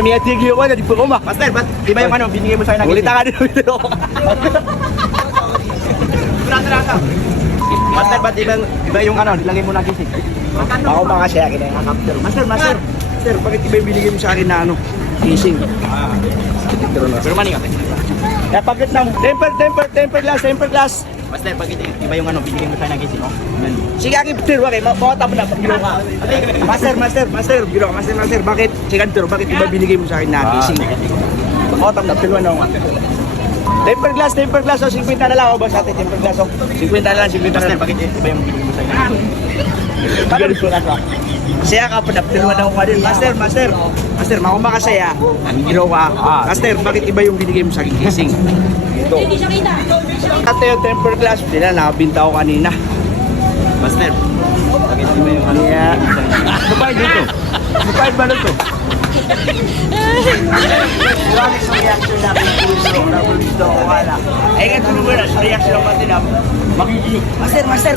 May atigyo ko na, di po ko ma. Master, ba't iba yung ano, binigay mo sa'yo na Ulit ka din dito. Master, ba't iba yung ano, nilagay mo na gising? Ako mga siya, kinakapter. Master. Sir, bakit iba yung binigay mo sa akin na ano? Kissing. Pero mani ka. Kaya pagkat na, temper glass. Master, bakit iba yung ano, binigay mo sa'yo na gising, oh? Sige, aking petir, bakit? Makatap na, pag ginawa ka. Master, ginawa ka, master, bakit? Sige, pero bakit iba binigay mo sa akin na kissing? Makatap na, pilwan na ako. Temper glass, o 50 na lang, o ba sa atin, temper glass, o 50 na lang, 50 na Master, lang. bakit iba yung binigay mo sa'yo? Ganun ko na ka. Saya ka pa, napilwan na ako ka din. Master, makuma ka saya. Ang ginawa ka. Master, bakit iba yung binigay mo sa akin kissing? Ito. Ate yung temper glass, hindi na, nakabinta ko kanina. Master, bakit iba yung ano? Yeah. Babayad dito. Babayad ba nito? Grabe sa reaction namin puso. Nabulisto ako kala. Ay nga tulong mo na sa reaction ng pati na. Makikinig.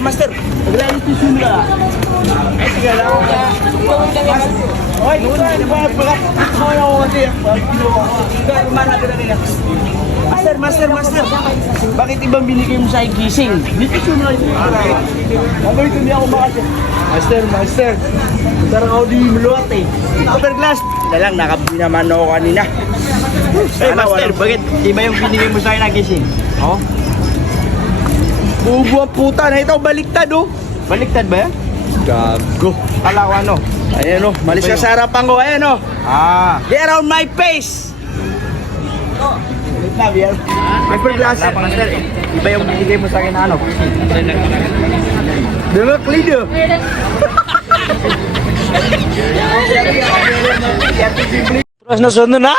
Master. Reality soon ka. Ay sige lang. Oy, di ba? Ako na ako kasi. Ikaw, rumana ka na rin. Master. Bakit ibang binigay mo sa akin gising? Dito siya na. Ano ito niya ako makasya? Master. Parang ako di muluat eh. Temper glass. Lang, nakabili naman ako kanina. Hey, Master, bakit iba yung binigay mo sa'yo na gising? Oh? Bubuang puta na ito, baliktad oh. Baliktad ba yan? Gago. Kala ko ano? Ayan oh, malis ka sa harapan ko. Ayan oh. Get out my face! Wait na, Biel. Temper glass. Master, iba yung binigay mo sa'yo na ano? Dengak lidah. Terus na sunod na.